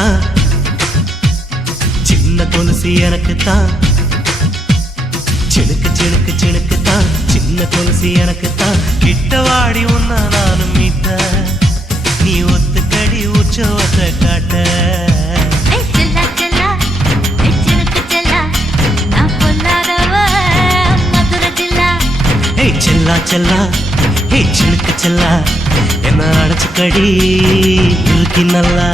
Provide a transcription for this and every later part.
எனக்குத்தான், சின்ன கொலுசு எனக்குத்தான், சினுக்கு சினுக்கு சினுக்குத்தான், சின்ன கொலுசு எனக்குத்தான். கிட்டவாடி உன்னா நானும் மீட்ட, நீ ஒத்துக்கடி உற்சவத்தை காட்ட. செல்லா செல்லா ஹே சினுக்கு செல்லா, என்ன அடைச்சுக்கடி இருக்கு நல்லா.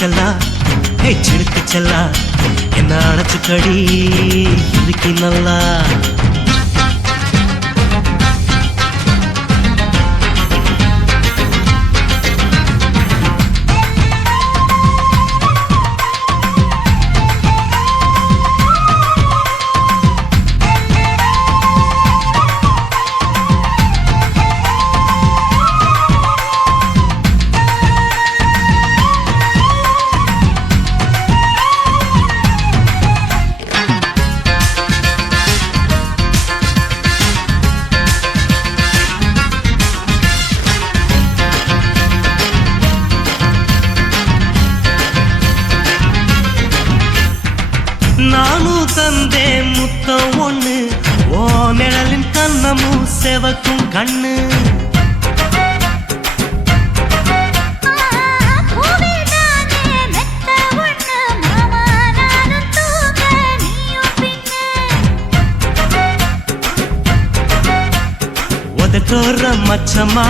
செல்லா ஹே சினுக்கு செல்லா, என்ன அடைச்சுக்கடி இருக்கு நல்லா. நானும் தந்தே முத்தம் ஒண்ணு, ஓ நிழலின் கண்ணமும் செவக்கும் கண்ணு. உதட்டோர மச்சமா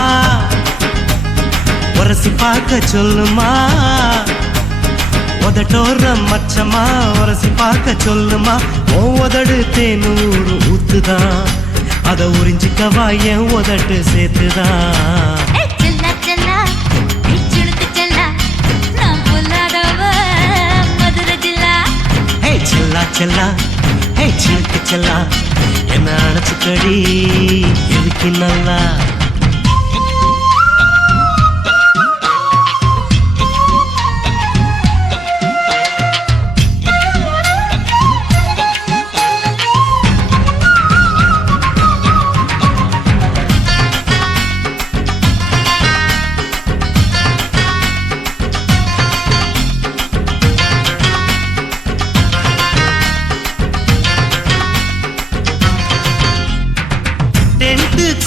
உரசி பார்க்க சொல்லுமா, உதட்டோர மச்சமா உரசி பார்க்க சொல்லுமா. உதடு தேனூறு ஊத்துதான், அத உறிஞ்சிக்கவா என் உதட்டு சேர்த்துதான். செல்லா செல்லா ஹே சினுக்கு செல்லா, என்ன அடைச்சுக்கடி இருக்கு நல்லா.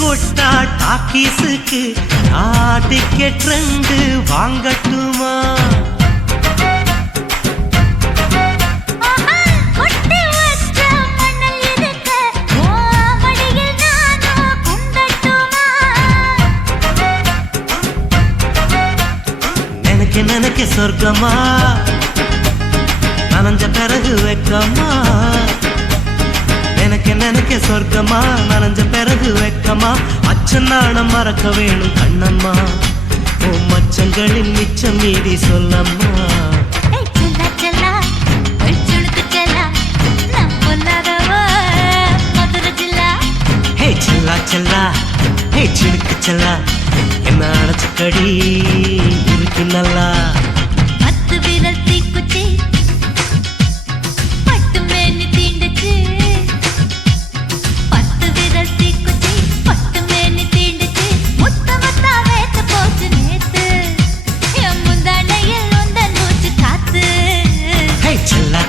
கொட்டா டாக்கீஸுக்கு டிக்கெட் 2 வாங்கட்டுமா? நினைக்க நினைக்க சொர்க்கமா, நனைஞ்ச பிறகு வெக்கமா. எனக்கு நினைக்க சொர்க்கமா, நனைஞ்ச பிறகு வெக்கமா. அச்சநாணம் மறக்க வேணும் கண்ணம்மா, ஓ மச்சங்களின் மிச்சம் மீதி சொல்லம்மா. ஹே செல்லா செல்லா ஹே சினுக்கு செல்லா, என்ன அடைச்சுக்கடி இருக்கு நல்லா.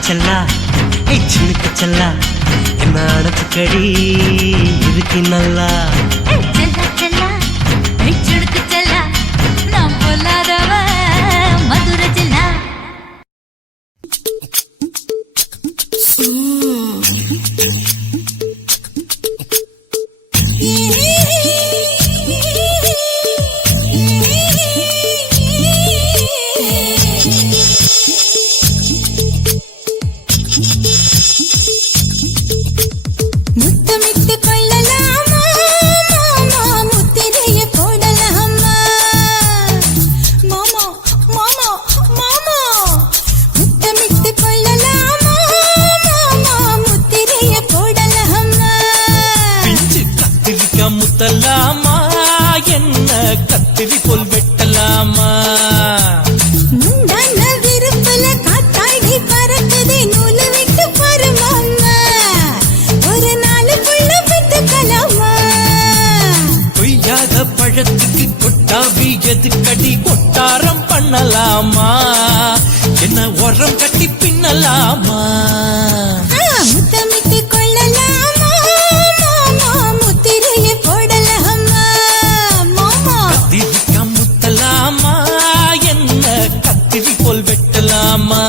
செல்லா ஹே சினுக்கு செல்லா, என்ன அடைச்சுக்கடி இருக்கு நல்லா. முத்தமிட்டு கொள்ளலாமா ஓரம் கட்டி பின்னலாமா முத்தமிட்டு கொள்ளலாமா முத்திரையை போடலாமா மாமா கத்திரிக்கா முத்தலாமா என்ன கத்திரி போல் வெட்டலாமா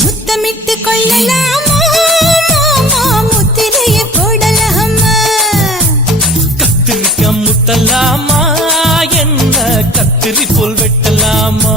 முத்தமிட்டு கொள்ளலாமா முத்திரையை போடலாமா கத்திரிக்கா முத்தலாமா என்ன கத்திரி போல் வெட்டலாமா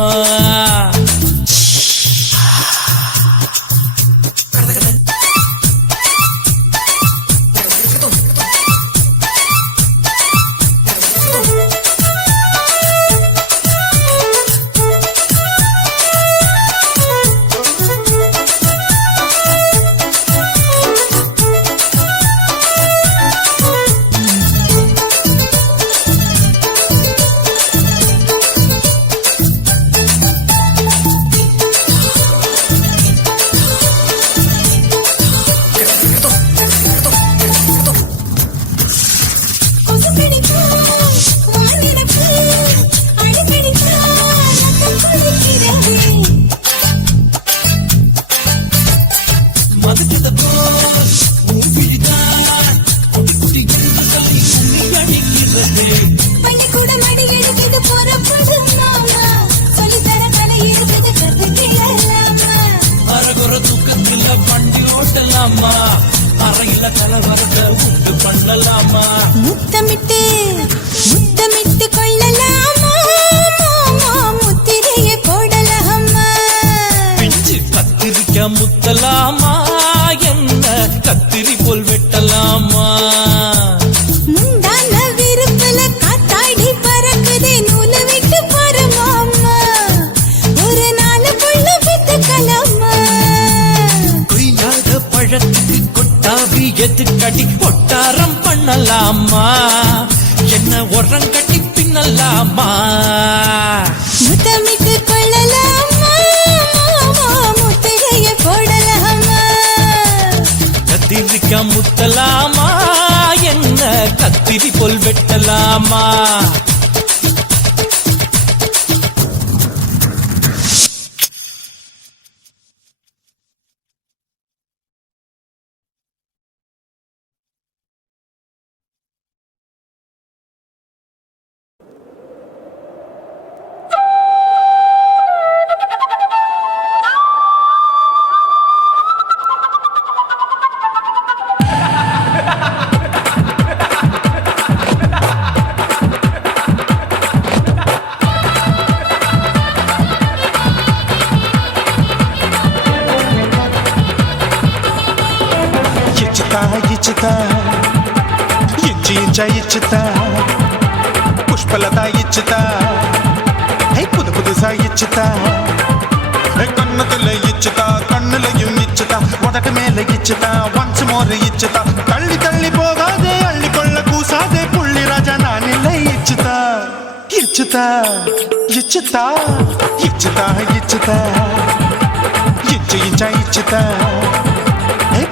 முத்தமிட்டு முத்தமிட்டு கொள்ளலாமா முத்திரையை போடலாமா பிஞ்சு கத்திரிக்கா முத்தலாமா என்ன கத்திரி போல் வெட்டலாமா முந்தான விருப்பல காத்தாடி பறக்குதே நூலை விட்டு பரமாமா ஒரு நாள் புள்ள வித்துக்கலாமா கொய்யாத பழத்துக்கு கொட்டாவி எதுக்கடி கொட்டாரம் பண்ணலாமா என்ன உரம் கட்டி பின்னலாமா முத்தமிட்டு கொள்ளலாமா முத்திரையை போடலாமா கத்திரிக்கா முத்தலாமா என்ன கத்திரி போல் வெட்டலாமா ఇచ్చితా ఇచ్చితా పుష్పలత ఇచ్చితా புது புதுசா இச்சுதா கண்ணத்துல இச்சுதா கண்ணுலையும் இச்சுதா உதட்டு மேல இச்சுதா ஒன்ஸ் மோர் இச்சுதா தள்ளி தள்ளி போகாதே அள்ளி கொள்ள கூசாதே புள்ளி ராஜா நான் இல்லை இச்சுதா இச்சுதா இச்சுதா இச்சுதா இச்சுதா இச்சுதா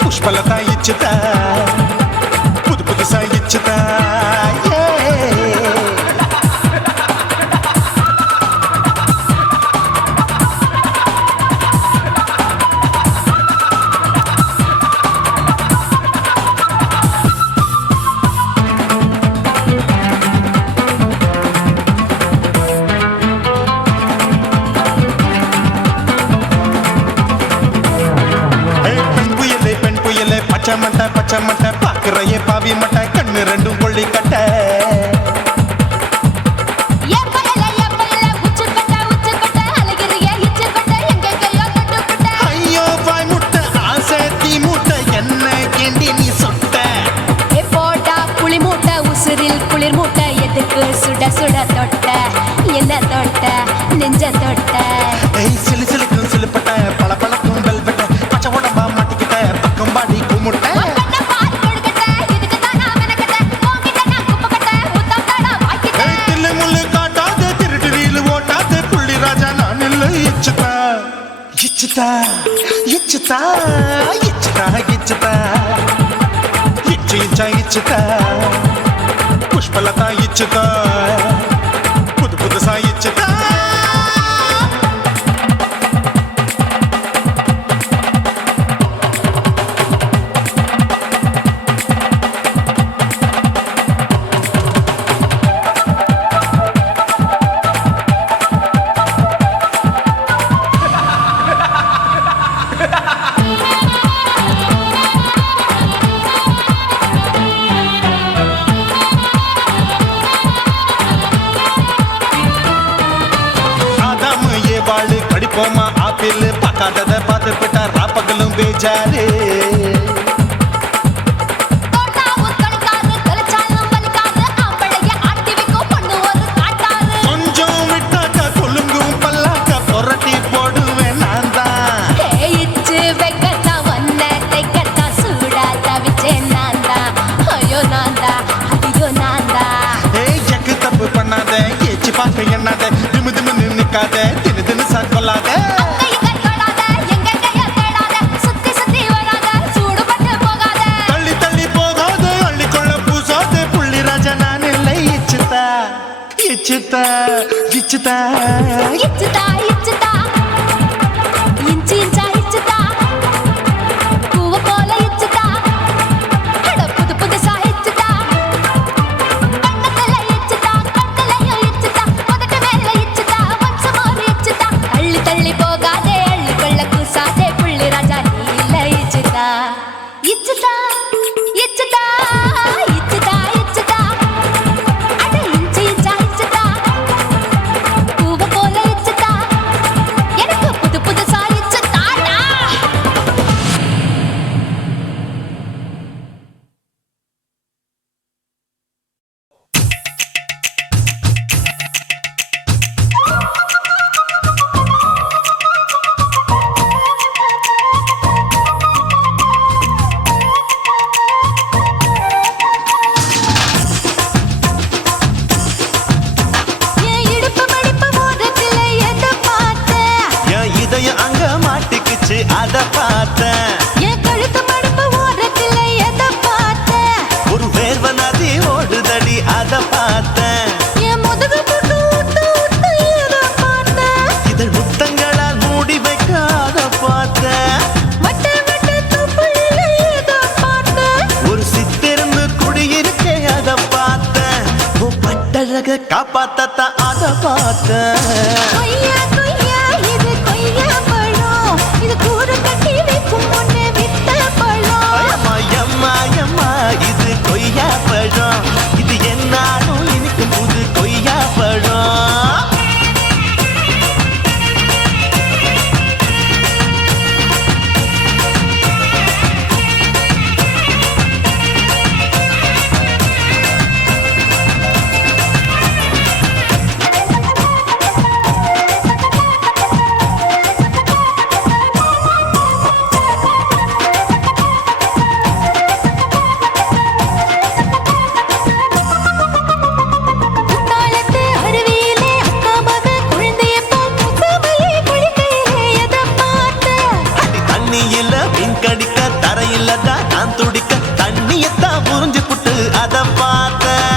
புஷ்பலத இச்சுதா புது புதுசா இச்சுதா மட்டை பச்சை மட்டை பாக்குறையே பாவி மட்டை கண்ணு ரெண்டும் கொள்ளி கட்ட ஐயோ பாய் முட்டை ஆசை தீ முட்டை என்ன கேண்டி நீ சொட்ட புளி மூட்டை உசுரில் குளிர் மூட்டை எதுக்கு சுட சுட தொட்ட என்ன தொட்ட நெஞ்ச தொட்ட ஏய் சிலு சிலுக்கும் சிலுப்பட்ட பல பழக்கும் வெல்வெட்ட பச்சை உடம்பா மாட்டிக்கிட்ட பக்கம் பாடி குமுட்ட ஏய் தில்லு முள்ளு காட்டாத திருட்டு ரீலு ஓட்டாத புள்ளி ராஜா நான் இல்லை இச்சுதா இச்சுதா இச்சுதா இச்சுதா இச்சுதா இச்சு இச்சா இச்சுதா புஷ்பலதா இச்சுதா புது புதுசா இச்சுதா வாழு கடிப்போமா ஆப்பிள் பார்க்காதத பார்த்து விட்டா ராப்பகலும் பேஜாரு கொஞ்சம் விட்டாக்க கொலுங்கும் பல்லாக்க புரட்டி போடுவேன் நான் தான் எக்கு தப்பு பண்ணாத ஏச்சி பார்க்க எண்ணாத திமு திமு நிக்காத தினு தினு சாக்கொள்ளாத தள்ளி தள்ளி போகாத அள்ளிக்கொள்ள பூசாத புள்ளி ராஜா நான் இல்லை இச்சுதா இச்சுதா இச்சுதா இச்சுதா இச்சுதா இஞ்சி இஞ்சா இச்சுதா பூவ போல இச்சுதா அட புது புதுசா இச்சுதா கண்ணத்துல இச்சுதா கண்ணலையும் இச்சுதா உதட்டு மேல இச்சுதா வம்சமோர் இச்சுதா தள்ளி தள்ளி போகாதே அள்ளி கொள்ள கூசாதே புள்ளி ராஜா நீ இல்ல இச்சுதா இச்சுதா இச்சுதா இச்சுதா இச்சுதா அட இஞ்சி இஞ்சா இச்சுதா பூவ போல இச்சுதா எனக்கு புது புதுசா இச்சுதாடா என் இடுப்பு மடிப்பு ஓரத்துல எதை பார்த்தேன் என் இதயம் அங்க மாட்டிக்கிச்சு அத பார்த்தேன் என் கழுத்து மடிப்பு ஓரத்துல எதை பார்த்தேன் ஒரு வேர்வ நதி ஓடுதடி அத பார்த்தேன் என் முதுகு புட்டு ஊத்து ஊத்து எதை பார்த்தேன் இதழ் முத்தங்களால் மூடி வைக்க அத பார்த்தேன் வட்ட வட்ட தொப்புளில எதை பார்த்தேன் ஒரு சித்திரன்னு குடியிருக்கே அத பார்த்தேன் உன் பட்டழக காப்பாத்தத்தான் அத பார்த்தேன் கொய்யா கொய்யா இது கொய்யா பழம் இது கூர கட்டி வைக்கும் முன்னே வித்த பழம் அம்மா எம்மா எம்மா இது கொய்யா பழம் இது என்னாலும் இனிக்கும் புது கொய்யா பழம் குத்தாலத்து அருவியிலே அக்கா மக குழந்தைய போல் முகமையை குளிக்கையிலே எதை பார்த்தேன் அடி தண்ணியில மீன் கடிக்க தரையில தான் நான் துடிக்க தண்ணியத்தான் புரிஞ்சு புட்டு அத பார்த்தேன்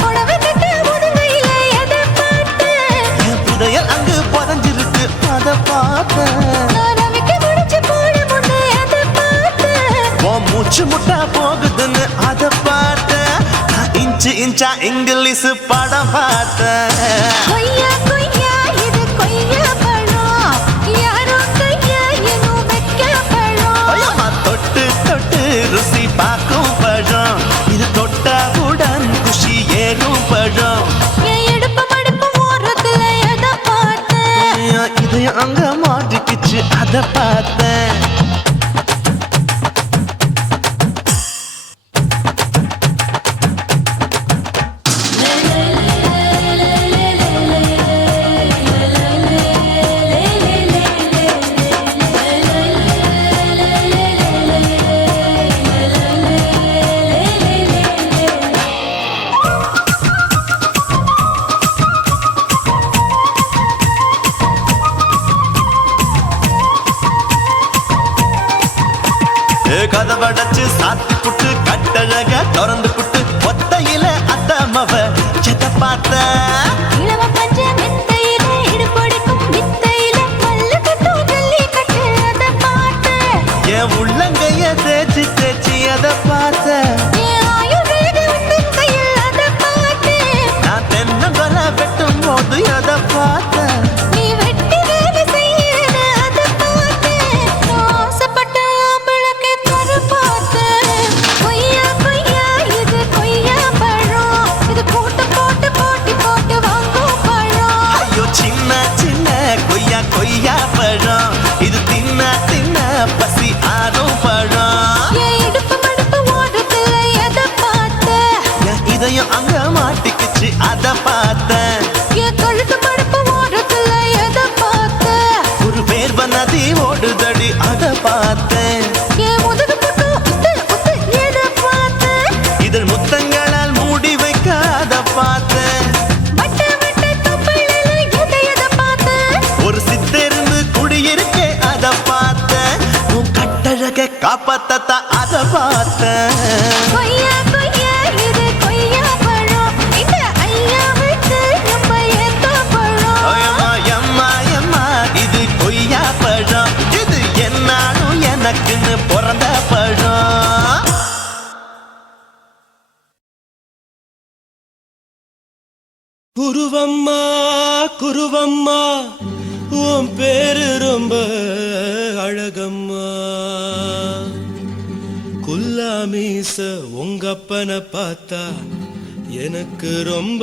புடவை கட்ட ஒதுங்கையில எதை பார்த்தேன் என் புதையல் அங்கு புதஞ்சிருக்கு அத பார்த்தேன் நான் ரவிக்கு முடிச்சு போட முன்னே எதை பார்த்தேன் உன் மூச்சு முட்டா போகுதுன்னு அத பார்த்தேன் நான் இன்ச்சு இன்ச்சா இங்கிலீஷ் படம் பார்த்தேன் கொய்யா கொய்யா இது கொய்யா பழம் யாரோ கையா இன்னும் வைக்க பழம் ஐயம்மா தொட்டு தொட்டு ருசி கதவடைச்சு சாத்தி புட்டு கட்டழக திறந்து புட்டு ஒத்தையில அத்தமவ செத்த பார்த்த இளவ பஞ்ச மெத்தையில இடுப்பொடிக்கும் வித்தையில மல்லு கட்டும் ஜல்லி கட்டு அத பார்த்து என் உள்ளங்கைய தேய்ச்சி தேய்ச்சி அத பார்த்த என் ஆயுர்வேத உந்தன் கையில் அத பார்த்து நான் தென்னங்கொல வெட்டும் போது அத பார்த்த நீ வெட்டி வேலை செய்யறத அத பார்த்து நான் ஆசைப்பட்ட ஆம்பளக்கு தர பார்த்து கொய்யா கொய்யா இது கொய்யா பழம் இது போட்டு போட்டு போட்டி போட்டு வாங்கும் பழம் ஐயோ சின்ன சின்ன கொய்யா கொய்யா பழம் இது தின்ன தின்ன பசி ஆறும் பழம் என் இடுப்பு மடுப்பு ஓடுறதுல எதை பார்த்த என் இதயம் அங்க மாட்டிக்கிச்சு அத பார்த்தேன் என் கழுத்து மடுப்பு ஓடுறதுல எதை பார்த்த ஒரு வேர்வ நதி ஓடுதடி அத பார்த்தேன் என் முதுகு புட்டு உத்து உத்து எதை பார்த்த இதழ் முத்தங்களால் மூடி வைக்க அத பார்த்தேன் வட்ட வட்ட தொப்பையில எதை பார்த்த ஒரு சித்தெருந்து குடியிருக்கே அத பார்த்தேன் உன் கட்டழக காப்பாத்தத்தா அத பார்த்தேன் கொய்யா கொய்யா இது கொய்யா பழம் இந்த ஐயாவுக்கு ரொம்ப ஏத்த பழம் அம்மா எம்மா எம்மா இது கொய்யா பழம் இது என்னாலும் எனக்குன்னு பிறந்த பழம் குருவம்மா குருவம்மா உன் பேரு ரொம்ப அழகம்மா குல்லாமீச உங்கப்பனை பார்த்தா எனக்கு ரொம்ப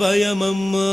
பயமம்மா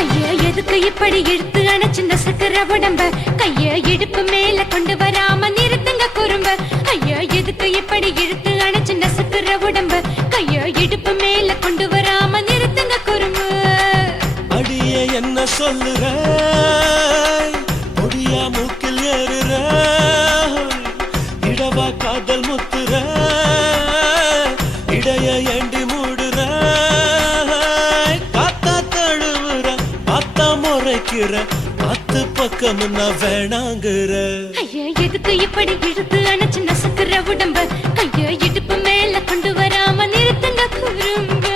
ஐயா எதுக்கு இப்படி இழுத்து அணைச்சு நசுக்கிற உடம்ப கைய இடுப்பு மேல கொண்டு வராம நிறுத்துங்க குறும்ப ஐயா எதுக்கு இப்படி இழுத்து அணைச்சு நசுக்கிற உடம்ப கைய இடுப்பு மேல கொண்டு வராம நிறுத்துங்க குறும்பு அடியே என்ன சொல்லுற முடியா மூக்கில் ஏறுற இடவா காதல் முத்துற இடைய ஏண்டி மூடுற காத்தா தழுவுற பார்த்தா முறைக்கிற பத்து பக்கம் நான் வேணாங்குற ஐயா எதுக்கு இப்படி இழுத்து அணைச்சு நசுக்கிற உடம்ப கைய இடுப்பு மேல கொண்டு வராம நிறுத்துங்க குறும்ப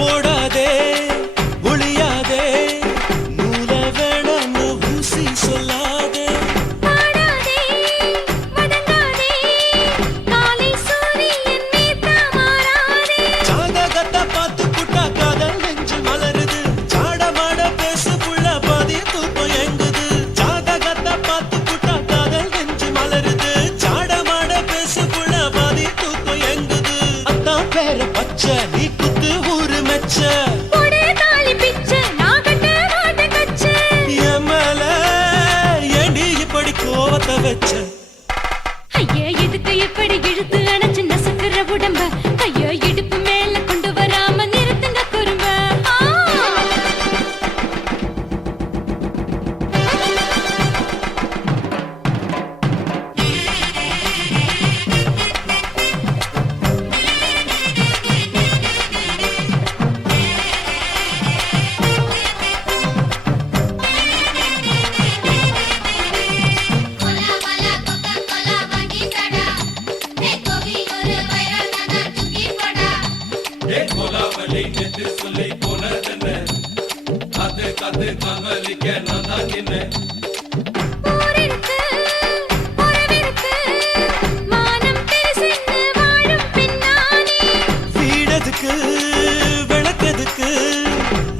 ஓடாதே ஒளியாதே நூல வேணான்னு ஊசி சொல்லாதே பாடாதே வதங்காதே காலை சூரியன் நீத்தா மாறாதே ஜாதகத்தை பார்த்து புட்டா காதல் நெஞ்சு மலருது சாடமாட பேசு புள்ள பாதி தூக்கம் எங்குது ஜாதகத்தை பார்த்து புட்டா காதல் நெஞ்சு மலருது சாடமாட பேசு புள்ள பாதி தூக்கம் எங்குது அத்தான் பேர பச்சை நீ குத்து ஊரு மெச்ச ஒரே தாலி பிச்ச நான் கட்ட மாட்ட கச்ச என் மேல ஏண்டி இப்படி கோவத்தை வச்ச ஐயா எதுக்கு இப்படி இழுத்து அணைச்சு நசுக்கிற உடம்ப கைய இடுப்பு மேல கொண்டு வராம நிறுத்துங்க குறும்ப ஊரிருக்கு, உறவிருக்கு, மானம் பெருசென்று வாழும் பெண்ணானே. வீடதுக்கு விளக்கதுக்கு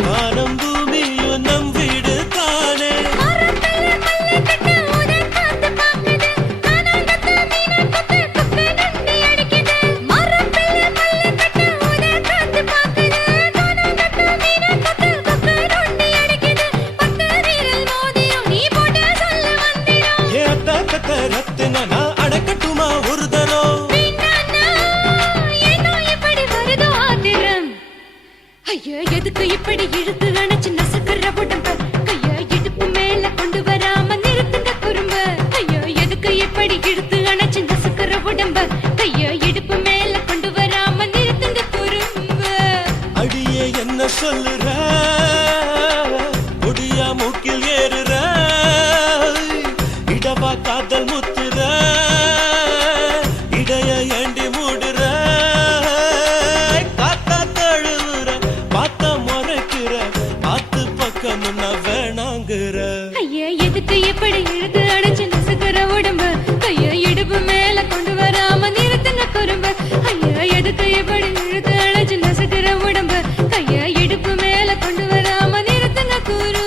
வானம் பூமியும் நம் வீடு தானே. மரத்துல மல்லி கட்டு உதன் காத்து பாக்குது, கானாங்கத்து மீன் கொத்து குக்கு நண்டி அடிக்குது. மரத்துல மல்லி கட்டு உதன் காத்து பாக்குது, கானாங்கத்து மீன் கொத்து குக்கு நண்டி அடிக்குது. பத்து வீரல் மோதிரம் நீ போட்டு சொல்ல வந்திடும். ஏன் அத்தா கத்த ரத்தின நான் அடக்கட்டுமா ஒரு தரம்? வீணானா, ஏனோ இப்படி வருதோ ஆத்திரம்? ஐயோ, எதுக்கு இப்படி இழுத்து அணைச்சு நசுக்குற உடம்ப? கைய இடுப்பு மேல கொண்டு வராம நிறுத்துங்க குறும்ப. ஐயோ, எதுக்கு இப்படி இழுத்து அணைச்சு நசுக்குற உடம்ப? கைய இடுப்பு மேல கொண்டு வராம நிறுத்துங்க குறும்ப. அடியே என்ன சொல்லுற? முடியா மூக்கில் ஏறுற, இடவா காதல் முத்துற, இடைய ஏண்டி மூடுற, காத்தா தழுவுற, பார்த்த முறைக்கிற, ஆத்து பக்கம் நான் வேணாங்குற. ஐயா, எதுக்கு இப்படி இழுத்து அணைச்சு நசுக்குற உடம்ப? கைய இடுப்பு மேல கொண்டு வராம நிறுத்துங்க குறும்ப. ஐயா, எதுக்கு இப்படி இழுத்து அணைச்சு நசுக்குற உடம்ப? கைய இடுப்பு மேல கொண்டு வராம நிறுத்துங்க குறும்ப.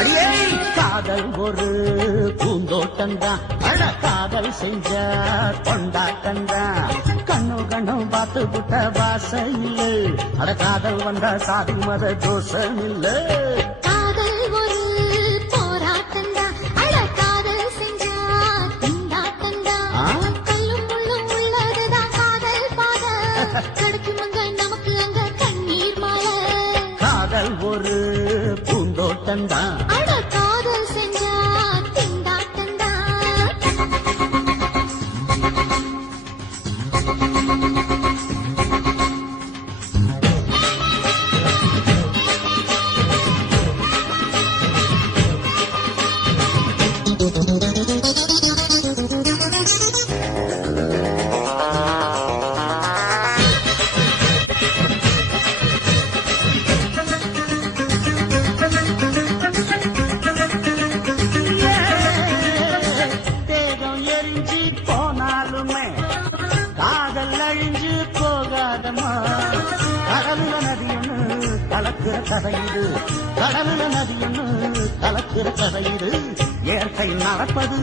அடியே காதல் ஒரு பூந்தோட்டம்தான், அழ காதல் செஞ்ச கொண்டாட்டம்தான். கண்ணு கண்ணும் பார்த்து புட்ட வாசையில், அட காதல் வந்தா சாதி மத தோஷம் இல்ல. காதல் ஒரு போராட்டம்தான், அட காதல் செஞ்சா திண்டாட்டம்தான். கல்லும் முள்ளும் உள்ளதுதான் காதல் பாத, கிடைக்குமங்க நமக்கு அங்க கண்ணீர் மாலை. காதல் ஒரு பூந்தோட்டம்தான், அட காதல் செஞ்சா திண்டாட்டம்தான். தேகம் எரிஞ்சு போனாலுமே காதல் அழிஞ்சு போகாதம்மா. கடலுல நதியொன்னு கலக்கிற கதையுது, கடலுல நதியொன்னு கலக்கிற கதையுது. இயற்கை நடப்பது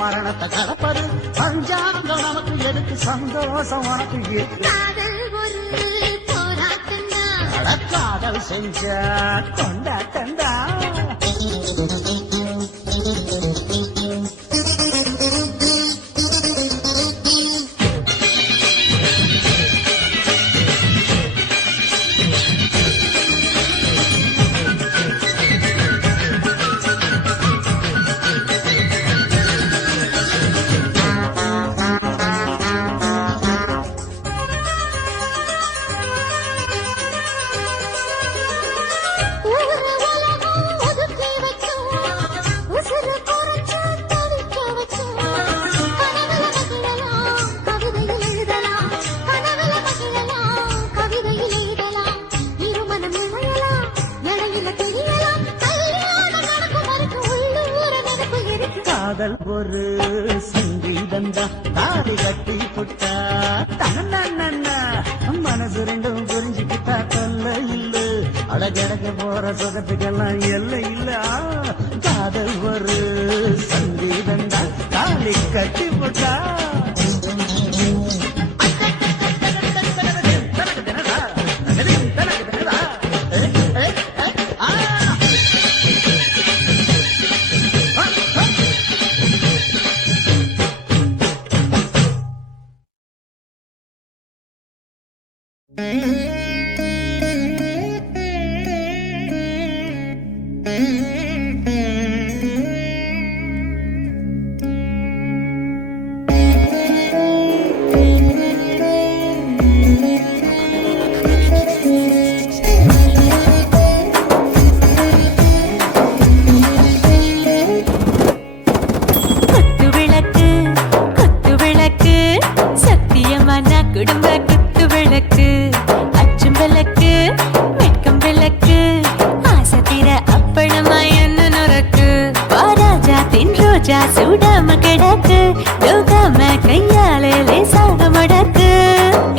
மரணத்தை கலப்பது, பஞ்சாங்கம் நமக்கு எதுக்கு, சந்தோஷம் உனக்கு எதுக்கு? காதல் ஒரு போராட்டம்தான், அட காதல் செஞ்ச கொண்டாட்டம்தான். ஊரு உலகம் ஒதுக்கி வைக்கும், உசுரு குறைச்சு தவிக்க வைக்கும். கனவுல மகிழலாம், கவிதையில் எழுதலாம், கனவுல மகிழலாம், கவிதையில் எழுதலாம். இருமனம் இணையலாம், இடையில தெரியலாம், கல்யாணம் நடக்கும் வரைக்கும் உள்ளூர நினைப்பு இருக்கு. காதல் ஒரு சங்கீதம்தான், தாலி கட்டி புட்டா தன்னா மனசு ரெண்டும் புரிஞ்சுக்கிட்டா தொல்லை இல்ல. அடகடக்க போற சுகத்துக்கெல்லாம் எல்லை இல்ல. காதல் ஒரு சங்கீதம்தான், தாலி கட்டி புட்டா ரோஜா சூடாம கிடக்கு யோகாம கையால லேசாக மடக்கு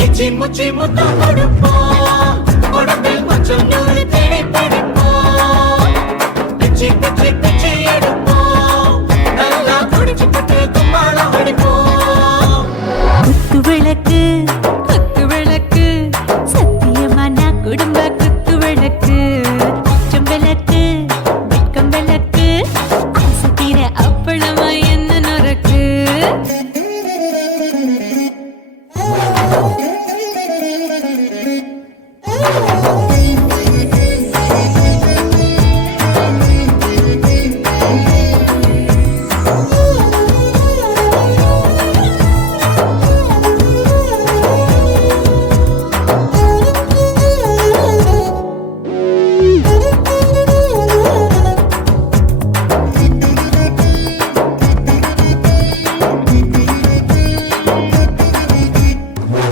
இச்சி முச்சி முத்தம் கொடுப்போம் உடம்பில் மச்சம் நூறு தேடி பிடிப்போம் பிச்சி பிச்சி பிச்சி எடுப்போம் நல்லா குடிச்சு பட்டு கும்மாளம் அடிப்போம் குத்து விளக்கு சத்தியமான குடும்ப குத்து விளக்கு அச்சம் விளக்கு வெட்கம் விளக்கு ஆசை தீர அப்பளமா என்ன நொறுக்கு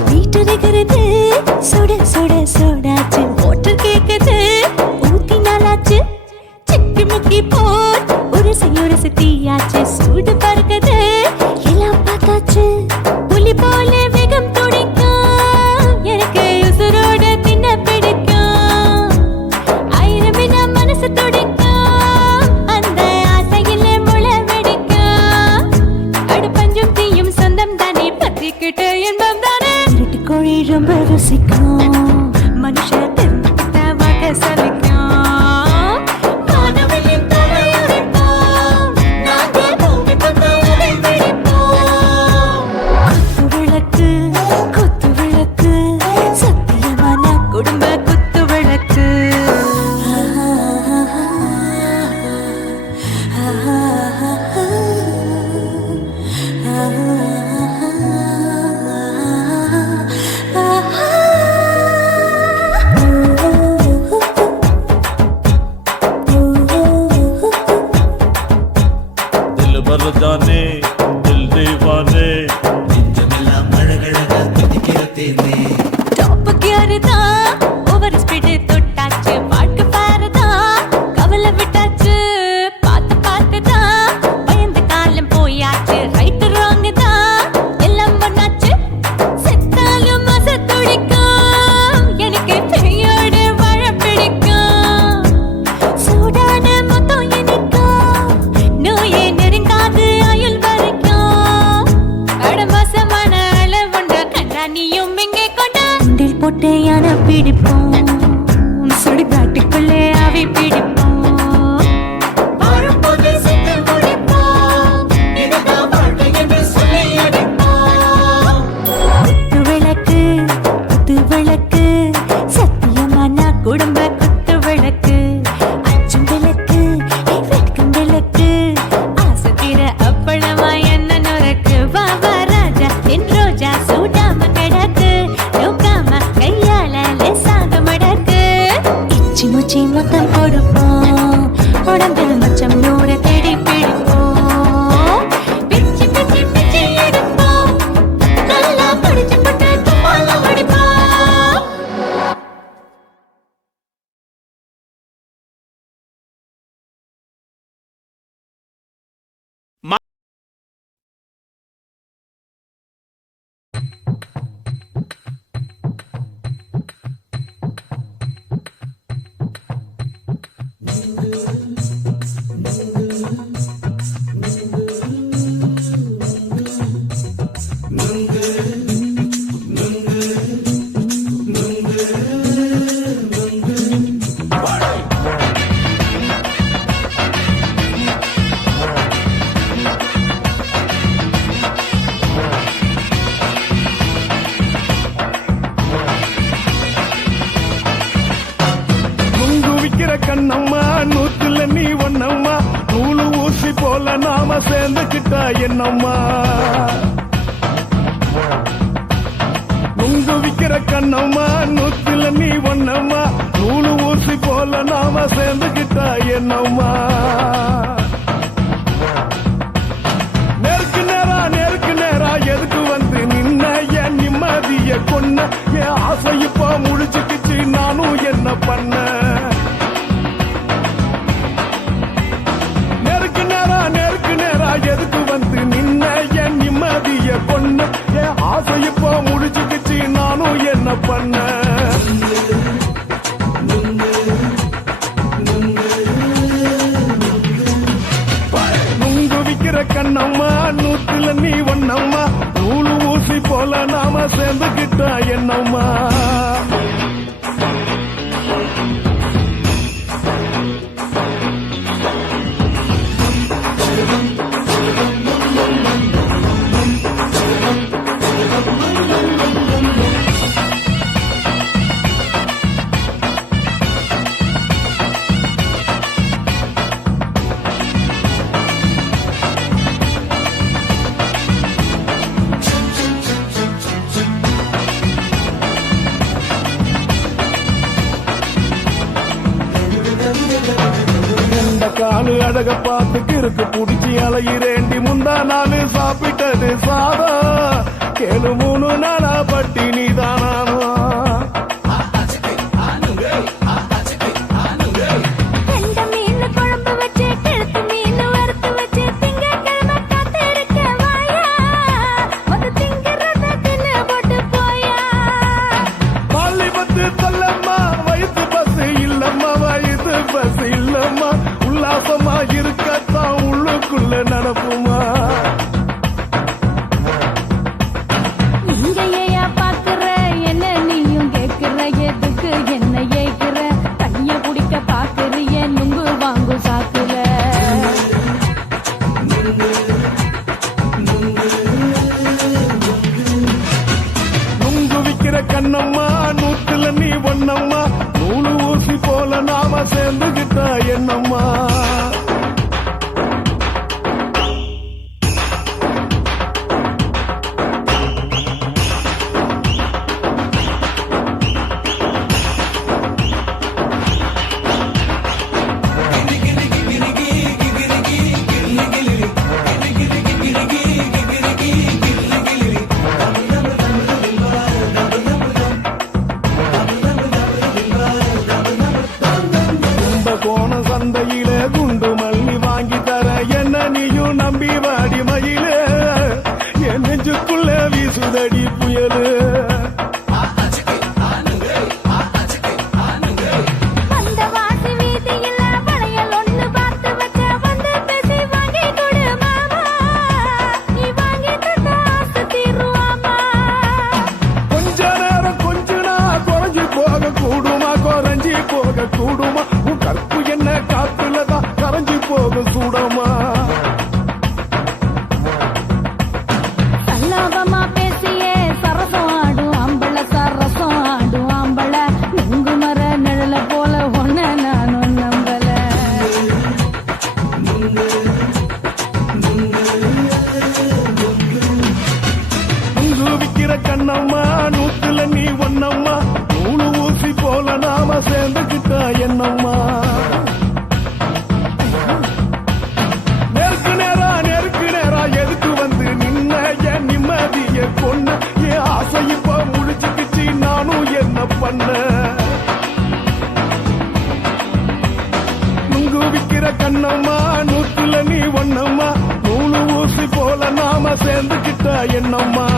வீட்டருகிறது சுட சுட சோடாச்சு மோட்டர் கேக்குது ஊத்தி நாளாச்சு சிக்கி முக்கி போர் உரசி தீயாச்சு சூடு பறக்குது எல்லாம் பார்த்தாச்சு புலி போல வேகம் துடிக்கும் எனக்கு உசுரோட தின்ன பிடிக்கும் ஆயிரம் வினா மனசு துடிக்கும் அந்த ஆசையிலே முளை வெடிக்கும் அடு பஞ்சும் தீயும் சொந்தம் தானே பத்திக்கிட்டு இன்பம் தானே இருட்டு கோழி ரொம்ப ருசிக்கும் மனுஷன் தெரிஞ்சுக்கிட்ட வாக்க சலிக்கும் வானவெளியின் தலையுடைப்போம் நாங்கள் பூமி பந்த உடை வெடிப்போம் குத்து விளக்கு சத்தியமான குடும்ப குத்து விளக்கு दिल भर जाने दिल दीवाने நெஞ்சமெல்லாம் அழகழகா துடிக்கிறதேனே டாப் கியர் தான் ஓவர் ஸ்பீடு தொட்டாச்சு வாழ்க்கை பாரு தான் கவலை விட்டாச்சு பார்த்து தான் பயந்து காலம் போயாச்சு ரைட் ராங் தான் எல்லாம் பண்ணாச்சு செத்தாலும் மச துடிக்கும் எனக்கு பெயோடு வாழ பிடிக்கும் சூடான மொத்தம் எனக்கும் நோயே நெருங்காது ஆயுள் வரைக்கும் அடமோசமான அளவுண்ட கண்டா நீயும் இங்கே கொண்ட உண்டில் போட்டு யானை பிடிப்போம் சுடுகாட்டுக்குள்ளே அவை பிடிப்போம் வாழும்போது செத்து முடிப்போம் இதுதான் வாழ்க்கை என்று சொல்லி அடிப்போம் குத்து விளக்கு சத்தியமான குடும்ப குத்து விளக்கு அச்சும் விளக்கு வெட்கம் விளக்கு ஆசை தீர அப்பளமா என்ன நொறுக்கு வா ராஜா என் ரோஜா சூடாம கிடக்கு யோகாம கையால லேசாக மடக்கு இச்சி முச்சி மொத்தம் கொடுப்போம் உடம்பில் மச்சம் நூறு தேடி பிடிப்போம் பிச்சி பிச்சி பிச்சி எடுப்போம் நல்லா படிச்சு பட்டு தும்மாளம் அடிப்போம் நுங்கு விக்கிற கண்ணம்மா நூத்துல நீ ஒன்னம்மா நூலு ஊசி போல நாம சேர்ந்துக்கிட்டா என்னம்மா நுங்கு விக்கிற கண்ணம்மா நூத்துல நீ ஒன்னம்மா நூலு ஊசி போல நாம சேர்ந்துக்கிட்டா என்னம்மா நேருக்கு நேரா எதுக்கு வந்து நின்ன என் நிம்மதிய கொன்ன என் ஆசை இப்ப முடிச்சுக்கிச்சு நானும் என்ன பண்ண நேருக்கு நேரா பண்ண நுங்கு விக்கிற கண்ணம்மா நூத்துல நீ ஒண்ணம்மா நூலு ஊசி போல நாம சேர்ந்துகிட்டா என்னம்மா காலு அழக பார்த்து கிறுக்கு புடிச்சி அலையிறேண்டி முந்தா நாலு சாப்பிட்டது சாதம் கேளு 3 நாளா பட்டினி தானானோ கெண்ட மீன் குழம்பு வச்சு கெளுத்து மீன் வறுத்து வச்சு திங்கட்கிழமை காத்திருக்க வாயா வந்து திங்கிறத தின்னு போட்டு போயா பள்ளி பத்து தள்ளம்மா வயிற்று பஸ் இல்லம்மா வயிற்று பஸ் இல்லம்மா உல்லாசமா இருக்கத்தான் உள்ளுக்குள்ள நடப்புமா இங்கேயா பாக்குற என்ன நீயும் கேக்குற எதுக்கு என்ன ஏக்குற கைய குடிக்க பாக்குறிய நுங்கு வாங்கு சாக்குற நுங்கு விக்கிற கண்ணம்மா நூத்துல நீ ஒண்ணம்மா நூலு ஊசி போல நாம சேர்ந்துகிட்டா என்னம்மா கோண சந்தையில குண்டு மல்லி வாங்கி தர என்ன நீயும் நம்பி வாடி மயில என் நெஞ்சுக்குள்ள வீசுதடி புயலு அந்த வாசி வீதியில வளையல் ஒண்ணு பார்த்து வச்ச வந்து பேசி வாங்கி கொடு மாமா நீ வாங்கி தந்த ஆசை தீருவாமா கொஞ்ச நேரம் கொஞ்ச நான் குறைஞ்சி போக கூடுமா குறைஞ்சி போக கூடுமா உன் கற்பு என்ன காத்துலதான் கரைஞ்சி போக சூடமா சல்லாபமா பேசியே சரசம் ஆடும் ஆம்பள சரசம் ஆடும் ஆம்பள நுங்கு மர நிழல போல ஒன்ன நானும் நம்பல நுங்கு விக்கிற கண்ணம்மா நூத்துல நீ ஒண்ணம்மா நூலு ஊசி போல நாம சேர்ந்துகிட்டா என்னம்மா நெருக்கு நேரா எதுக்கு வந்து நின்ன என் நிம்மதிய கொன்ன என் ஆசை இப்ப முடிச்சுக்கிச்சு நானும் என்ன பண்ண நுங்கு விக்கிற கண்ணம்மா நூத்துல நீ ஒண்ணம்மா நூலு ஊசி போல நாம சேர்ந்துகிட்டா என்னம்மா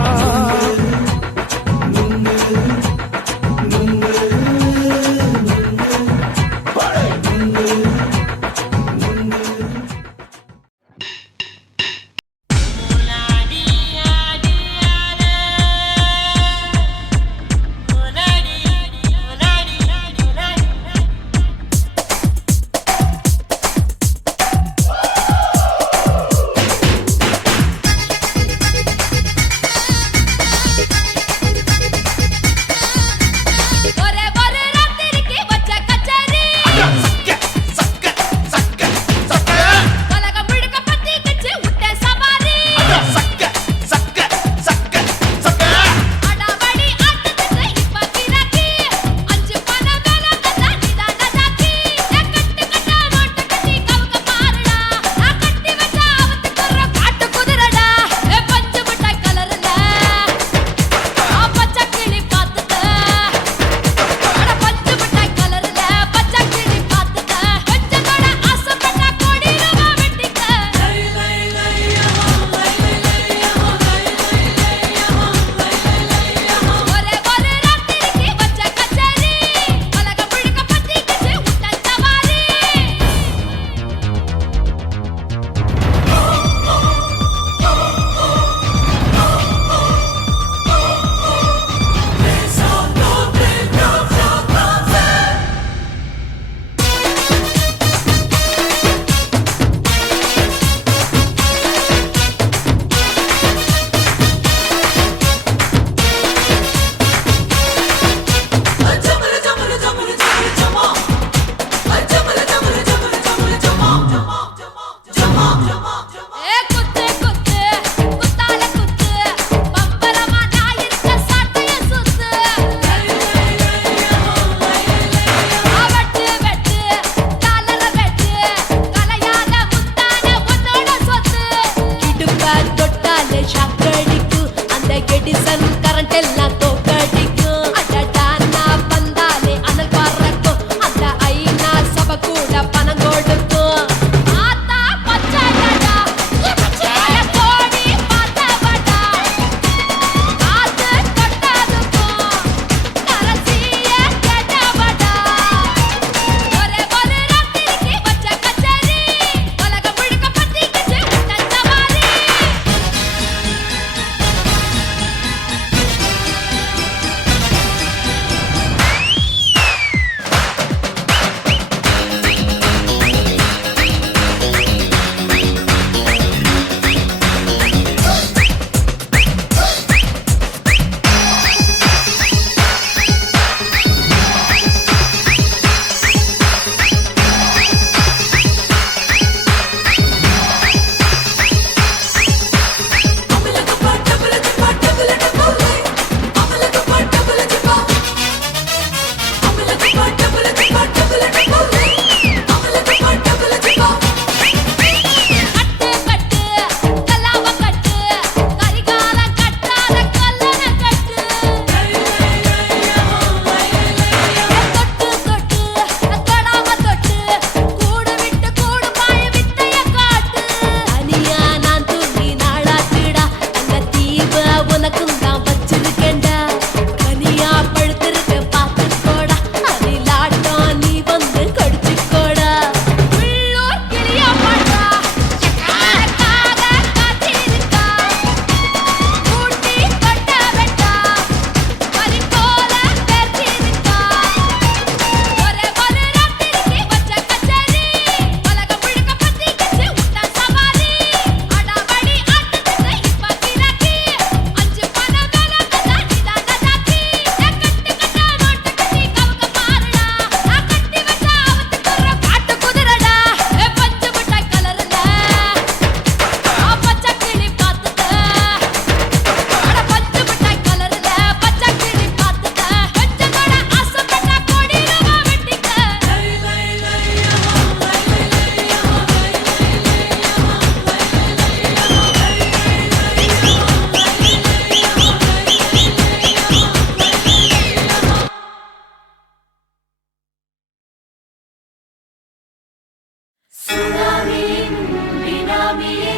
அன்பின் பினாமியே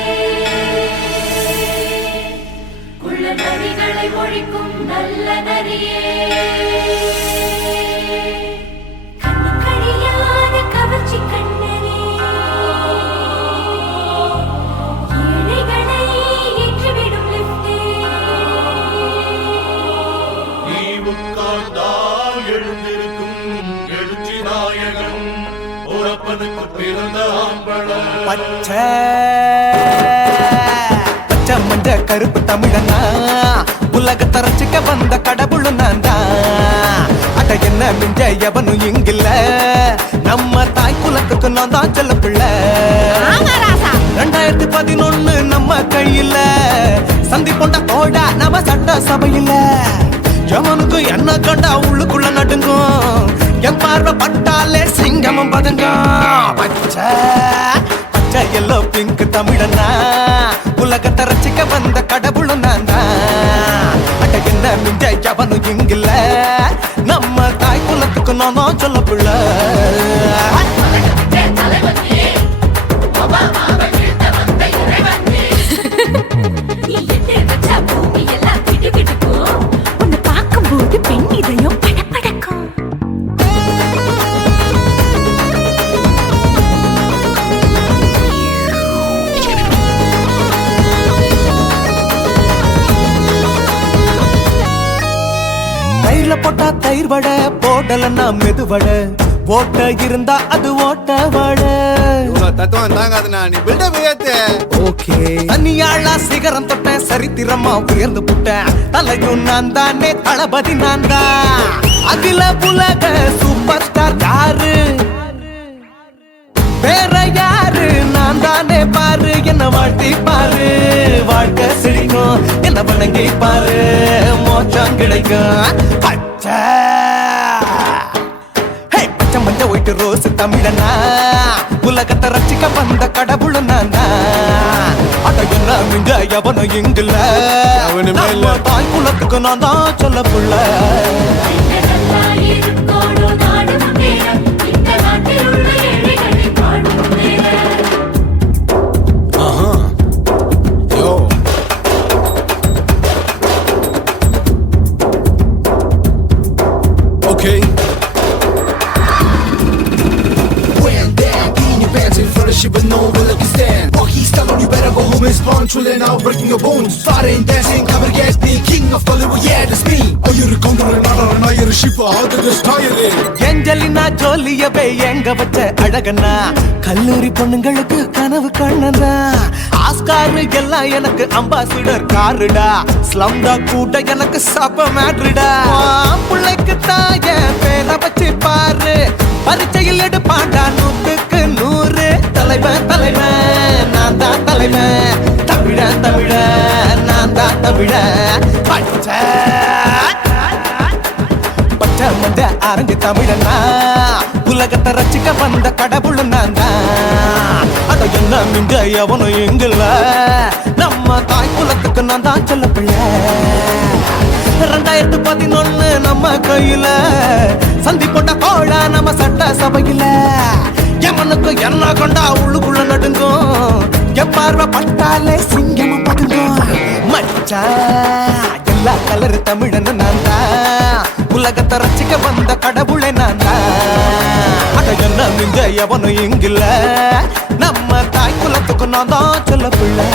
குள்ள நரிகளை ஒழிக்கும் நல்ல நரியே கண்ணுக்கழியாத கவர்ச்சி கண்ணனே ஏழைகளை ஏற்றிவிடும் லிப்டே நீ உட்கார்ந்தால் எழுந்திருக்கும் எழுச்சி நாயகன் உறப்பனுக்கு பிறந்த ஆம்பள பச்சை பச்சை மஞ்ச கருப்பு தமிழனா உலகத்தை ரசிக்க வந்த கடவுள் நான் தான் அட என்ன மிஞ்ச எவனும் இங்கில்ல நம்ம தாய் குலத்துக்கு நான் தான் செல்ல பிள்ளை 2011 நம்ம கையில சந்தி கொண்ட தோடா நம்ம சட்ட சபையில எவனுக்கு என்ன கண்டா உள்ளுக்குள்ள நடுங்கும் என் பார்வை பட்டாலே சிங்கமும் பதுங்கும் பச்சை பச்சை எல்லோ பிங்க் தமிழனா உலகத்தை ரசிக்க வந்த கடவுள் நான் தான் அட என்ன மிஞ்ச எவனும் இங்கில்ல நம்ம தாய் குலத்துக்கு நான் தான் சொல்ல பிள்ளை பார்க்கும்போது பெண் இதயம் படபடக்கும் தயிர்ல போட்டா தயிர் வடை போடலன்னா மெது வடை ஓட்ட இருந்தா அது ஓட்ட வடை தத்துவம் தாங்காதுண்ணா நீ பில்டப் ஏத்து ஓகே தனியாளா சிகரம் தொட்டேன் சரித்திரமா உயர்ந்து புட்டேன் தலையும் நான் தானே தளபதி நான் தான் அகில உலக சூப்பர் ஸ்டார் யாரு வேற யாரு நான் தானே பாரு என்ன வாழ்த்தி பாரு வாழ்க்கை சிரிக்கும் என்ன வணங்கி பாரு மோச்சம் கிடைக்கும் பச்சை பச்சை மஞ்ச ஒயிட்டு ரோஸ் தமிழனா உலகத்தை ரசிக்க வந்த கடவுள் நான் தான் அட என்ன மிஞ்ச எவனும் இங்கில்ல அவனுமே இல்ல. நம்ம தாய் குலத்துக்கு நான் தான் சொல்ல புள்ள யோ okay When down, in your pants in front of shit but no one look you stand. Oh, he's telling you better go home and spawn, chilling out, breaking your bones. Fighting, dancing, cover gas, the king of Hollywood, yeah, that's me. Oh, you're a condor and not you're a ship, how did this tire it? Angelina ஜோலியவே எங்க வச்ச அழகனா கல்லூரி பொண்ணுங்களுக்கு கனவு கண்ணனா Oscar எல்லாம் எனக்கு ambassador காருடா ஸ்லம்டா கூட எனக்கு சப்ப மேட்ருடா பிள்ளைக்கு தாய பேரை வச்சு பாரு பரீட்சையில் எடுப்பாண்டா 100க்கு 100 தலைவன் தலைவன் நான் தான் தலைவன் தமிழன் தமிழன் நான் தான் தமிழன் பச்சை பச்சை மஞ்ச அரஞ்சு தமிழனா உலகத்தை ரசிக்க வந்த கடவுள் நான் தான் அட என்ன மிஞ்ச எவனும் எங்கில்ல நம்ம தாய் குலத்துக்கு நான் தான் சொல்ல பிள்ளை 2011 நம்ம கையில சந்தி போட்ட கோழ நம்ம சட்ட சபையில எவனுக்கு என்ன கொண்டா உள்ளுக்குள்ள நடுங்கும் என் பார்வை பட்டாலே சிங்கமும் பதுங்கும் மச்சா எல்லா கலர் தமிழன் நான் தான் உலகத்தை ரசிக்க வந்த கடவுளை நான் தான் அட என்ன மிஞ்ச எவனும் இங்கில்ல நம்ம தாய் குலத்துக்கு நான் தான் சொல்ல பிள்ளை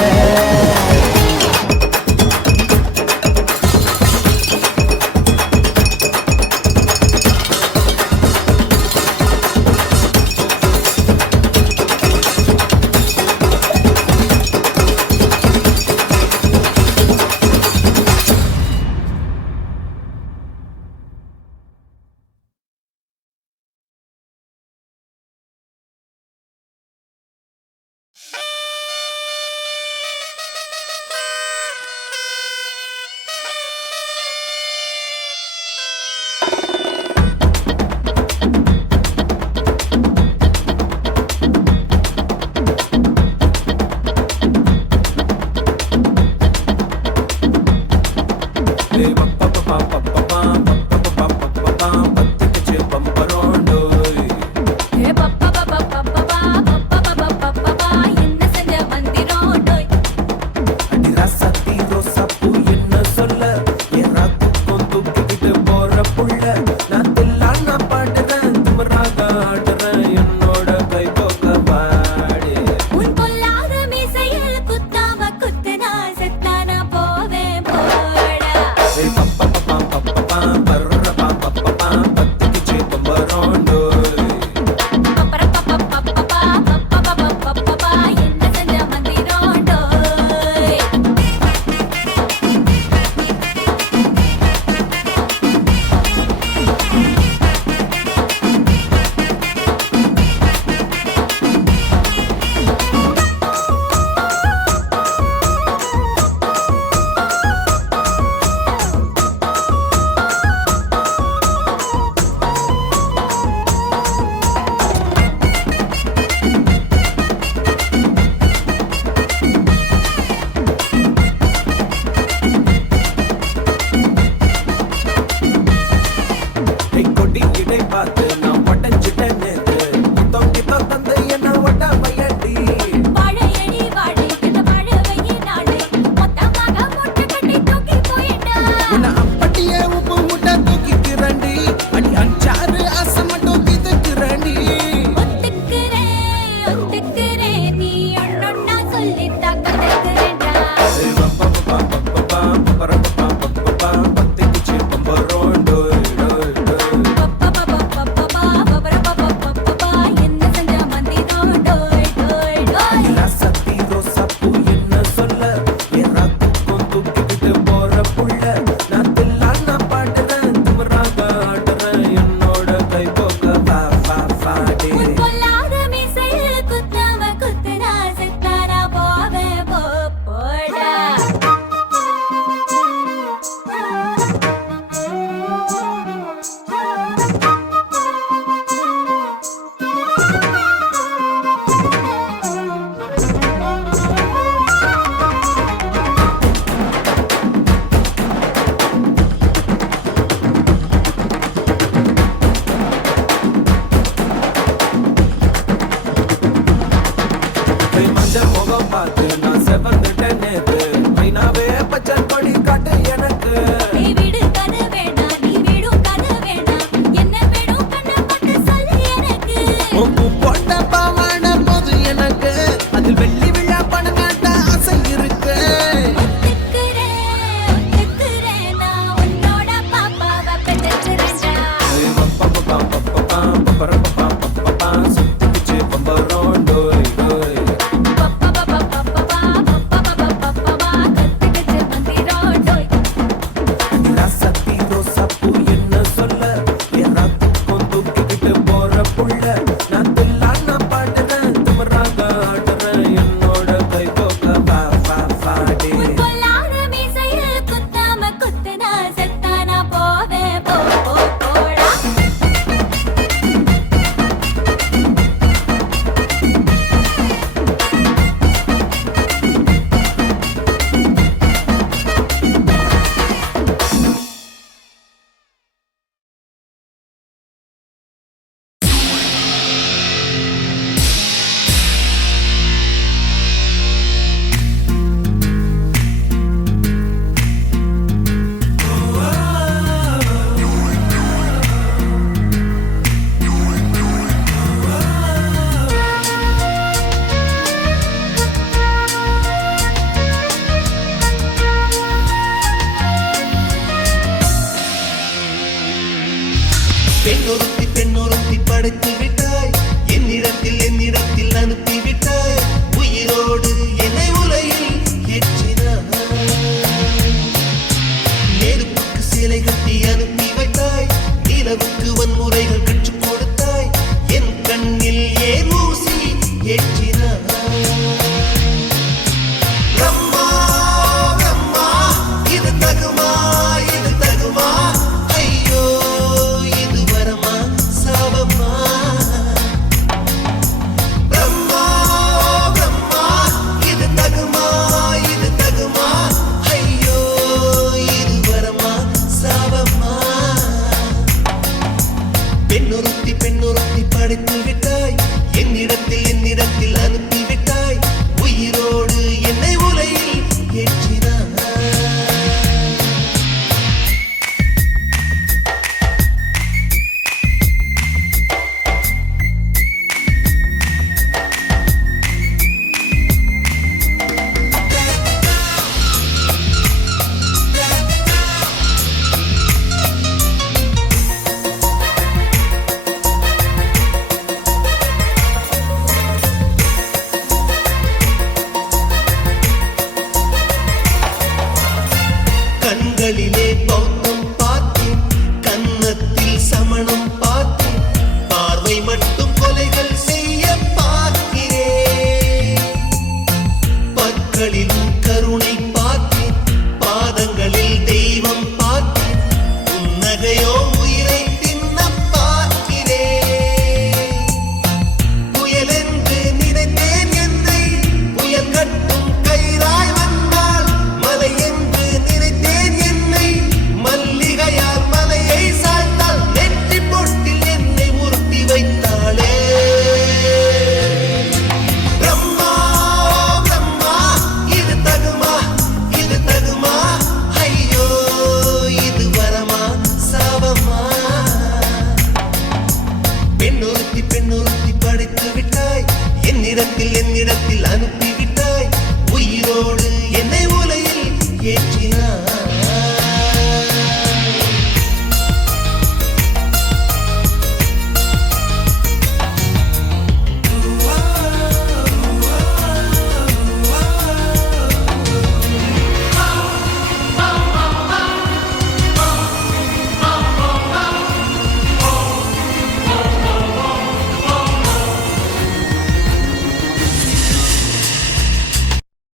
கொஞ்சம் முகம் பார்த்து நான் செவந்துட்டேன் நேத்து மைனாவே பச்சை கொடி காட்டு எனக்கு நீ விடு கதை வேணாம் நீ விடும் கதை வேணாம் என்ன வேணும் கண்ணை போட்டு சொல்லு எனக்கு உப்பு போட்ட பாவாடை போது எனக்கு அதில் வெள்ளி விழா பணம் காட்ட ஆசை இருக்கு ஒத்துக்கிறேன் நான் உன்னோட பாப்பாவை பெற்றெடுக்கிறேன்டா சுத்திச்சு பம்பரோம் டோய் டோய் கத்துக்கிட்டு மந்திரோடோய் சக்தி ரோசாப்பூ என்ன சொல்ல எல்லாத்துக்கும் தூக்கிக்கிட்டு போற புள்ள நான் தில்லான பாடுறேன் திமராக ஆடுறேன் என்னோட கை போக்க வா வா வாடி பொல்லாத மீசையில் குத்தாம குத்துனா செத்தானா போவேன் போ போ போடா பெண்ணொருத்தி படைத்து விட்டாய் என்னிடத்தில் அனுப்பி விட்டாய் உயிரோடு என்னை உலையில் ஏற்றினாய் நெருப்புக்கு சிலை கட்டி அனுப்பி வைத்தாய் நிலவுக்கு வன்முறைகள் கற்றுக் கொடுத்தாய் என் கண்ணில் ஏன் ஊசி ஏற்றினாய் அம்மா அம்மா இது தகுமா ஐயோ இது வரமா சாபமா பிரம்மா பிரம்மா இது தகுமா ஐயோ இது வரமா சாபமா பெண்ணொருத்தி படைத்து விட்டாய் என்னிடத்தில் அனுப்பி விட்டாய் உயிரோடு என்னை உலையில் ஏற்றினாய் கண்களில்